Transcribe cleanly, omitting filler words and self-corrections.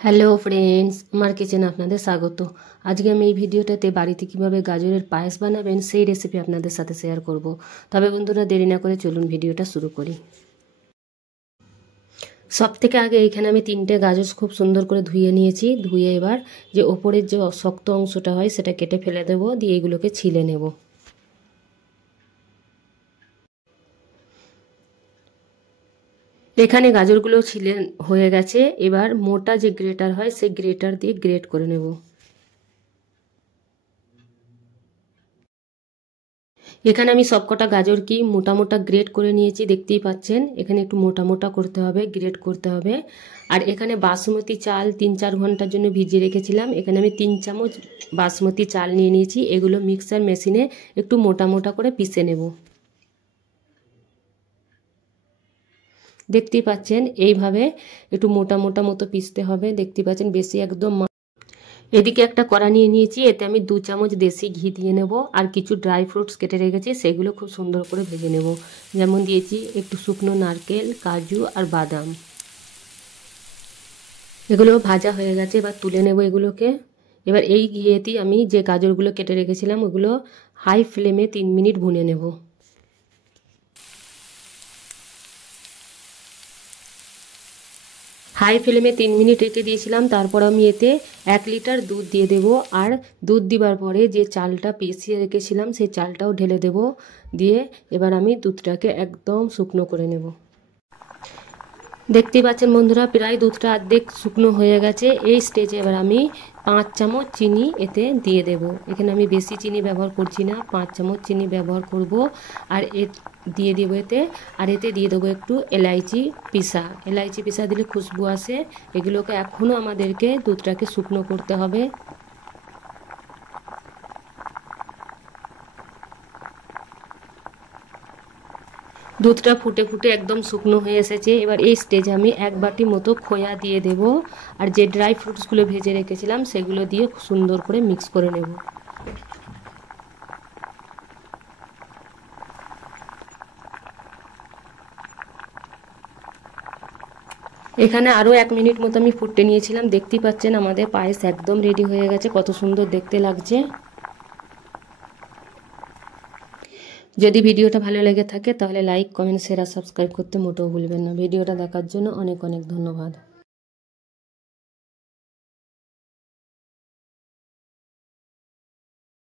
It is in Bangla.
হ্যালো ফ্রেন্ডস, আমার কিচেনে আপনাদের স্বাগত। আজকে আমি এই ভিডিওটাতে বাড়িতে কিভাবে গাজরের পায়েস বানাবেন সেই রেসিপি আপনাদের সাথে শেয়ার করব। তবে বন্ধুরা, দেরি না করে চলুন ভিডিওটা শুরু করি। সব থেকে আগে এখানে আমি 3টে গাজর খুব সুন্দর করে ধুয়ে নিয়েছি। ধুয়ে এবার যে ওপরের যে শক্ত অংশটা হয় সেটা কেটে ফেলে দেবো, দিয়ে এগুলোকে ছিলে নেব। এখানে গাজরগুলো ছিলে হয়ে গেছে। এবার মোটা যে গ্রেটার হয় সেই গ্রেটার দিয়ে গ্রেট করে নেব। এখানে আমি সবকটা গাজর কি মোটা মোটা গ্রেট করে নিয়েছি, দেখতেই পাচ্ছেন। এখানে একটু মোটা মোটা করতে হবে, গ্রেট করতে হবে। আর এখানে বাসমতি চাল 3-4 ঘন্টার জন্য ভিজিয়ে রেখেছিলাম। এখানে আমি 3 চামচ বাসমতি চাল নিয়ে নিয়েছি। এগুলো মিক্সার মেশিনে একটু মোটা মোটা করে পিষে নেব। দেখতেই পাচ্ছেন এইভাবে একটু মোটা মোটা মতো পিষতে হবে। দেখতেই পাচ্ছেন বেশি একদম। এদিকে একটা কড়া নিয়ে নিয়েছি, এতে আমি 2 চামচ দেশি ঘি দিয়ে নেব। আর কিছু ড্রাই ফ্রুটস কেটে রেখেছি, সেগুলো খুব সুন্দর করে ভেজে নেব। যেমন দিয়েছি একটু শুকনো নারকেল, কাজু আর বাদাম। এগুলো ভাজা হয়ে গেছে, এবার তুলে নেব এগুলোকে। এবার এই ঘিয়েতেই আমি যে গাজরগুলো কেটে রেখেছিলাম ওগুলো হাই ফ্লেমে 3 মিনিট ভুনে নেব। হাই ফ্লেমে 3 মিনিট রেখে দিয়েছিলাম। তারপর আমি এতে 1 লিটার দুধ দিয়ে দেব। আর দুধ দেওয়ার পরে যে চালটা পিষিয়ে রেখেছিলাম সেই চালটাও ঢেলে দেব। দিয়ে এবার আমি দুধটাকে একদম শুকনো করে নেব। দেখতেই পাচ্ছেন বন্ধুরা, প্রায় দুধটা অর্ধেক শুকনো হয়ে গেছে। এই স্টেজে এবার আমি 5 চামচ চিনি এতে দিয়ে দেব। এখানে আমি বেশি চিনি ব্যবহার করছি না, 5 চামচ চিনি ব্যবহার করব। আর দিয়ে দেবো এতে। আর এতে দিয়ে দেবো একটু এলাইচি পিসা। এলাইচি পিসা দিলে খুশবু আসে। এগুলোকে এখনও আমাদেরকে দুধটাকে শুকনো করতে হবে। দুধটা ফুটে ফুটে একদম শুকনো হয়ে এসেছে। এবার এই স্টেজে আমি 1 বাটি মতো খোয়া দিয়ে দেব। আর যে ড্রাই ফ্রুটসগুলো ভেজে রেখেছিলাম সেগুলো দিয়ে সুন্দর করে মিক্স করে নেব। এখানে আরও 1 মিনিট মতো আমি ফুটতে নিয়েছিলাম। দেখতেই পাচ্ছেন আমাদের পায়েস একদম রেডি হয়ে গেছে, কত সুন্দর দেখতে লাগছে। যদি ভিডিওটা ভালো লেগে থাকে তাহলে লাইক, কমেন্ট, শেয়ার আর সাবস্ক্রাইব করতে মোটেও ভুলবেন না। ভিডিওটা দেখার জন্য অনেক অনেক ধন্যবাদ।